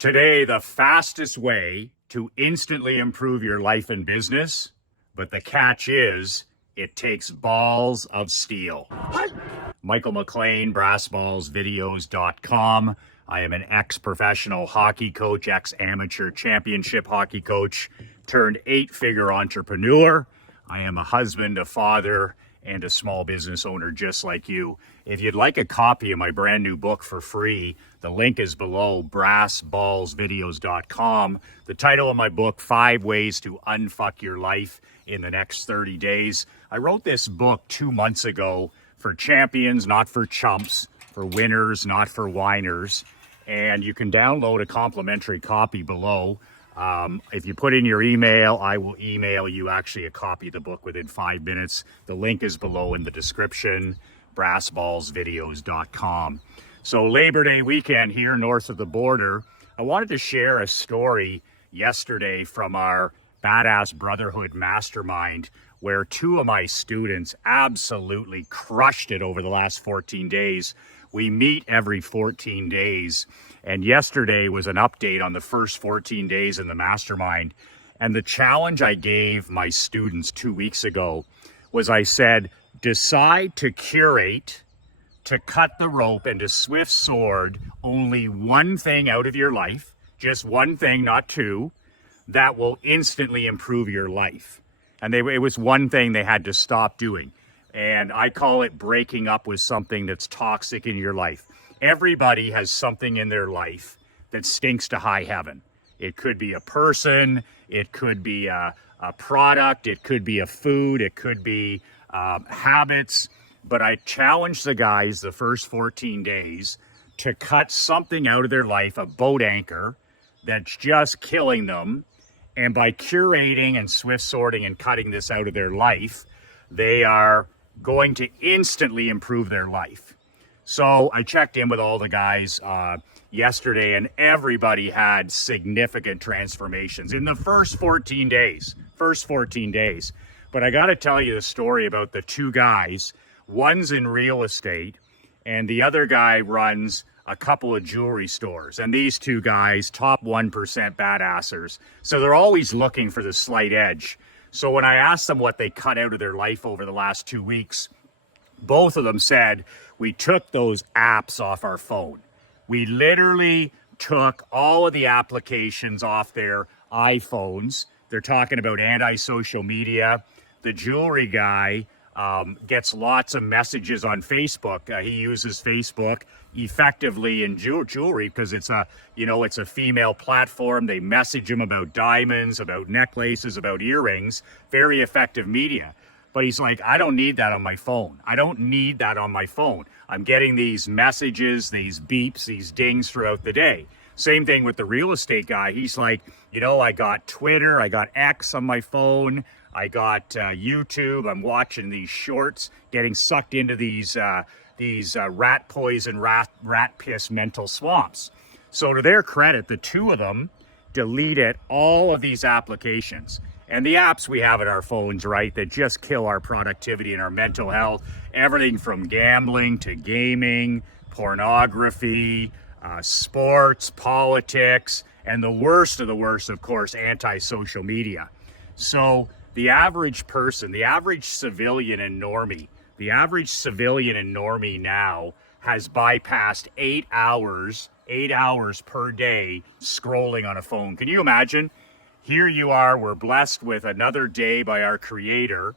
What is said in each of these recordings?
Today, the fastest way to instantly improve your life and business, but the catch is it takes balls of steel. Michael McLean, brassballsvideos.com. I am an ex-professional hockey coach, ex-amateur championship hockey coach, turned 8-figure entrepreneur. I am a husband, a father, and a small business owner just like you. If you'd like a copy of my brand new book for free, the link is below, brassballsvideos.com. The title of my book, 5 Ways to Unfuck Your Life in the Next 30 Days. I wrote this book 2 months ago for champions, not for chumps, for winners, not for whiners. And you can download a complimentary copy below. If you put in your email, I will email you actually a copy of the book within 5 minutes. The link is below in the description, brassballsvideos.com. So Labor Day weekend here north of the border, I wanted to share a story yesterday from our Badass Brotherhood Mastermind, where 2 of my students absolutely crushed it over the last 14 days. We meet every 14 days, and yesterday was an update on the first 14 days in the mastermind. And the challenge I gave my students 2 weeks ago was I said, decide to curate, to cut the rope, and to swift sword only one thing out of your life, just one thing, not 2, that will instantly improve your life. And it was one thing they had to stop doing. And I call it breaking up with something that's toxic in your life. Everybody has something in their life that stinks to high heaven. It could be a person, it could be a product, it could be a food, it could be habits. But I challenged the guys the first 14 days to cut something out of their life, a boat anchor, that's just killing them. And by curating and swift sorting and cutting this out of their life, they are going to instantly improve their life. So I checked in with all the guys yesterday, and everybody had significant transformations in the first 14 days. But I got to tell you the story about the 2 guys. One's in real estate, and the other guy runs a couple of jewelry stores. And these 2 guys, top 1% badassers. So they're always looking for the slight edge. So when I asked them what they cut out of their life over the last 2 weeks, both of them said, we took those apps off our phone. We literally took all of the applications off their iPhones. They're talking about anti-social media. The jewelry guy gets lots of messages on Facebook. He uses Facebook effectively in jewelry because it's a female platform. They message him about diamonds, about necklaces, about earrings. Very effective media. But he's like, I don't need that on my phone. I'm getting these messages, these beeps, these dings throughout the day. Same thing with the real estate guy. He's like, I got Twitter, I got X on my phone, I got YouTube. I'm watching these shorts, getting sucked into these rat poison, rat piss mental swamps. So to their credit, the 2 of them deleted all of these applications. And the apps we have at our phones, right, that just kill our productivity and our mental health. Everything from gambling to gaming, pornography, sports, politics, and the worst of the worst, of course, anti-social media. So the average person, the average civilian and normie now has bypassed 8 hours per day scrolling on a phone. Can you imagine? Here you are, we're blessed with another day by our Creator,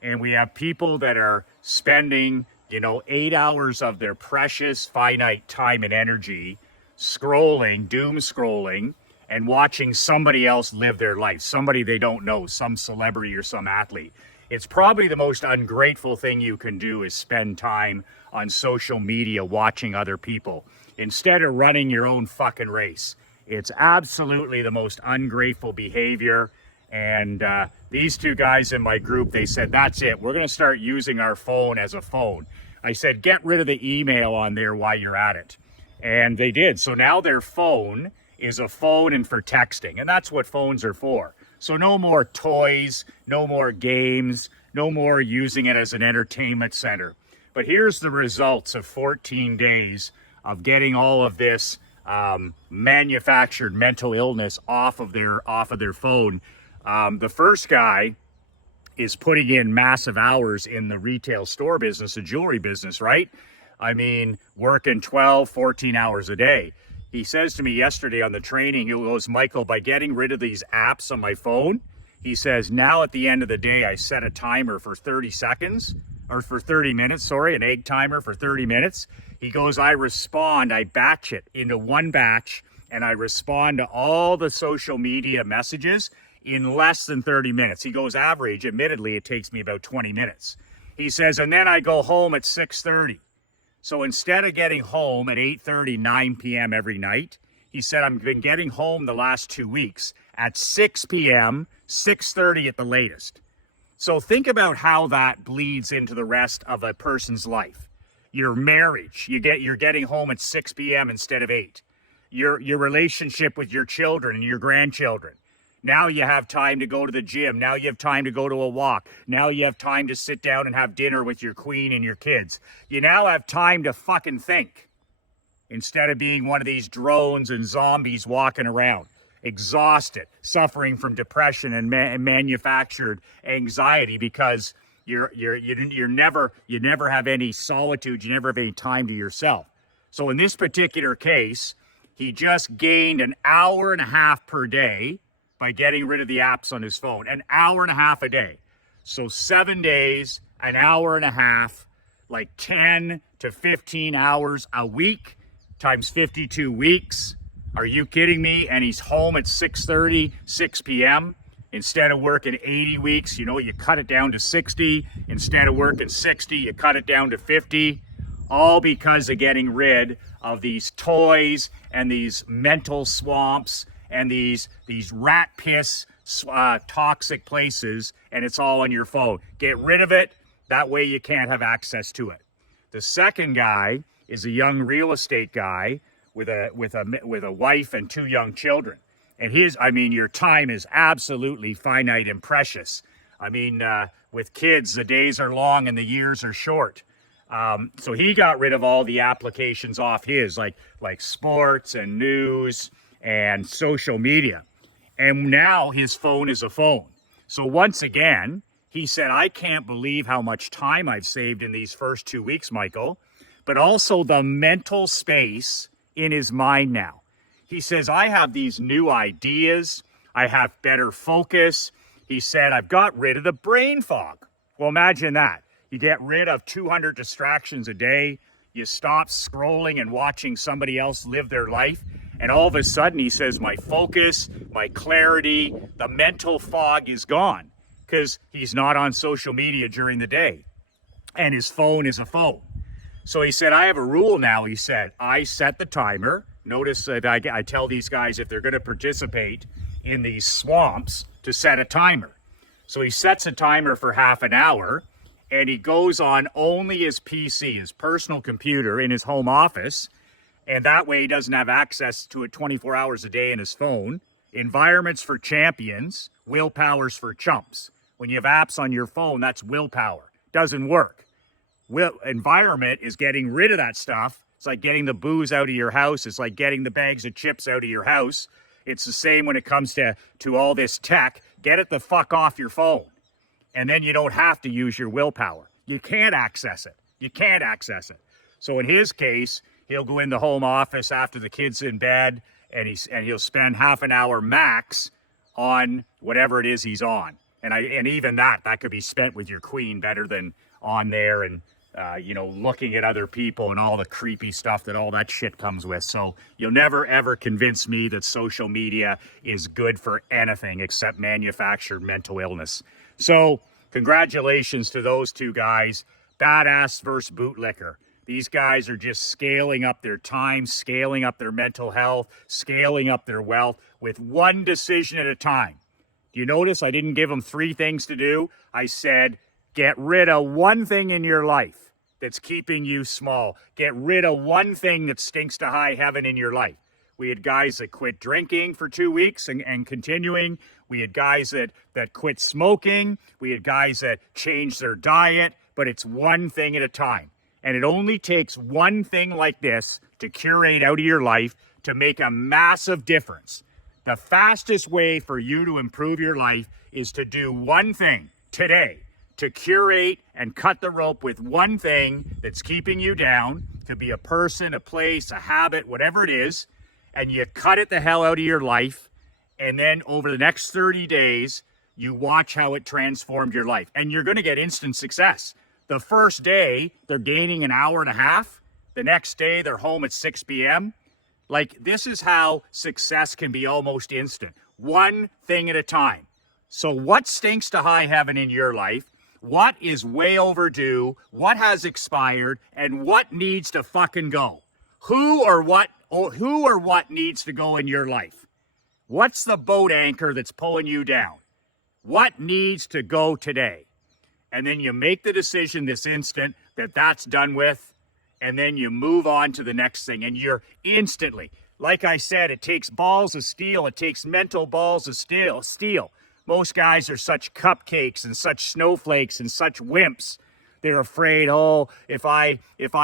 and we have people that are spending, 8 hours of their precious finite time and energy scrolling, doom scrolling, and watching somebody else live their life, somebody they don't know, some celebrity or some athlete. It's probably the most ungrateful thing you can do is spend time on social media watching other people instead of running your own fucking race. It's absolutely the most ungrateful behavior. And these 2 guys in my group, they said, that's it. We're going to start using our phone as a phone. I said, get rid of the email on there while you're at it. And they did. So now their phone is a phone and for texting. And that's what phones are for. So no more toys, no more games, no more using it as an entertainment center. But here's the results of 14 days of getting all of this manufactured mental illness off of their phone. The first guy is putting in massive hours in the retail store business, the jewelry business, right? I mean, working 12, 14 hours a day. He says to me yesterday on the training, he goes, Michael, by getting rid of these apps on my phone, he says, now at the end of the day, I set a timer for 30 seconds, or for 30 minutes, sorry, an egg timer for 30 minutes. He goes, I batch it into one batch, and I respond to all the social media messages in less than 30 minutes. He goes, average, admittedly, it takes me about 20 minutes. He says, and then I go home at 6:30. So instead of getting home at 8:30, 9 p.m. every night, he said, I've been getting home the last 2 weeks at 6 p.m., 6:30 at the latest. So think about how that bleeds into the rest of a person's life. Your marriage, you're getting home at 6 p.m. instead of 8. Your relationship with your children and your grandchildren. Now you have time to go to the gym. Now you have time to go to a walk. Now you have time to sit down and have dinner with your queen and your kids. You now have time to fucking think instead of being one of these drones and zombies walking around, exhausted, suffering from depression and manufactured anxiety because you never have any solitude. You never have any time to yourself. So in this particular case, he just gained an hour and a half per day by getting rid of the apps on his phone, an hour and a half a day. So 7 days, an hour and a half, like 10 to 15 hours a week times 52 weeks. Are you kidding me? And he's home at 6:30, 6 p.m. Instead of working 80 weeks, you cut it down to 60. Instead of working 60, you cut it down to 50. All because of getting rid of these toys and these mental swamps and these rat piss toxic places, and it's all on your phone. Get rid of it. That way you can't have access to it. The second guy is a young real estate guy with a wife and 2 young children. And your time is absolutely finite and precious. With kids, the days are long and the years are short. So he got rid of all the applications off his, like sports and news and social media. And now his phone is a phone. So once again, he said, I can't believe how much time I've saved in these first 2 weeks, Michael, but also the mental space in his mind now. He says, I have these new ideas. I have better focus. He said, I've got rid of the brain fog. Well, imagine that. You get rid of 200 distractions a day. You stop scrolling and watching somebody else live their life. And all of a sudden, he says, my focus, my clarity, the mental fog is gone because he's not on social media during the day. And his phone is a phone. So he said, I have a rule now. He said, I set the timer. Notice that I tell these guys if they're going to participate in these swamps to set a timer. So he sets a timer for half an hour and he goes on only his PC, his personal computer in his home office. And that way he doesn't have access to it 24 hours a day in his phone. Environments for champions, willpower's for chumps. When you have apps on your phone, that's willpower. Doesn't work. Environment is getting rid of that stuff. It's like getting the booze out of your house. It's like getting the bags of chips out of your house. It's the same when it comes to all this tech. Get it the fuck off your phone. And then you don't have to use your willpower. You can't access it. You can't access it. So in his case, he'll go in the home office after the kid's in bed and he'll spend half an hour max on whatever it is he's on. And even that could be spent with your queen better than on there and looking at other people and all the creepy stuff that all that shit comes with. So you'll never ever convince me that social media is good for anything except manufactured mental illness. So congratulations to those 2 guys, badass versus bootlicker. These guys are just scaling up their time, scaling up their mental health, scaling up their wealth with one decision at a time. Do you notice I didn't give them 3 things to do? I said, get rid of one thing in your life that's keeping you small. Get rid of one thing that stinks to high heaven in your life. We had guys that quit drinking for 2 weeks and continuing. We had guys that quit smoking. We had guys that changed their diet, but it's one thing at a time. And it only takes one thing like this to curate out of your life to make a massive difference. The fastest way for you to improve your life is to do one thing today, to curate and cut the rope with one thing that's keeping you down. It could be a person, a place, a habit, whatever it is, and you cut it the hell out of your life. And then over the next 30 days, you watch how it transformed your life. And you're going to get instant success. The first day, they're gaining an hour and a half. The next day, they're home at 6 p.m. Like, this is how success can be almost instant. One thing at a time. So what stinks to high heaven in your life? What is way overdue? What has expired? And what needs to fucking go? Who or what needs to go in your life? What's the boat anchor that's pulling you down? What needs to go today? And then you make the decision this instant that that's done with, and then you move on to the next thing, and you're instantly, like I said, it takes balls of steel. It takes mental balls of steel. Most guys are such cupcakes and such snowflakes and such wimps. They're afraid, oh, if I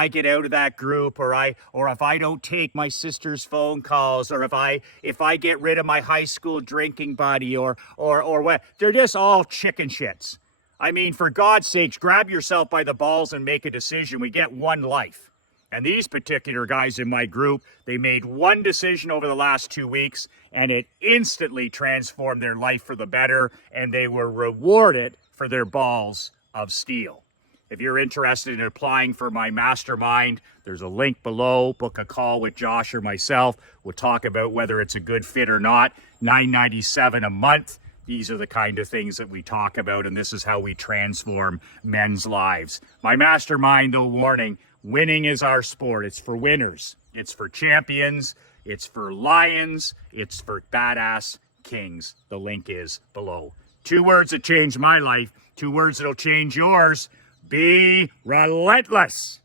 get out of that group, or if I don't take my sister's phone calls, or if I get rid of my high school drinking buddy, or what? They're just all chicken shits. I mean, for God's sakes, grab yourself by the balls and make a decision. We get one life. And these particular guys in my group, they made one decision over the last 2 weeks, and it instantly transformed their life for the better, and they were rewarded for their balls of steel. If you're interested in applying for my mastermind, there's a link below. Book a call with Josh or myself. We'll talk about whether it's a good fit or not. $9.97 a month. These are the kind of things that we talk about, and this is how we transform men's lives. My mastermind, though, warning, winning is our sport. It's for winners. It's for champions. It's for lions. It's for badass kings. The link is below. 2 words that changed my life. 2 words that'll change yours. Be relentless.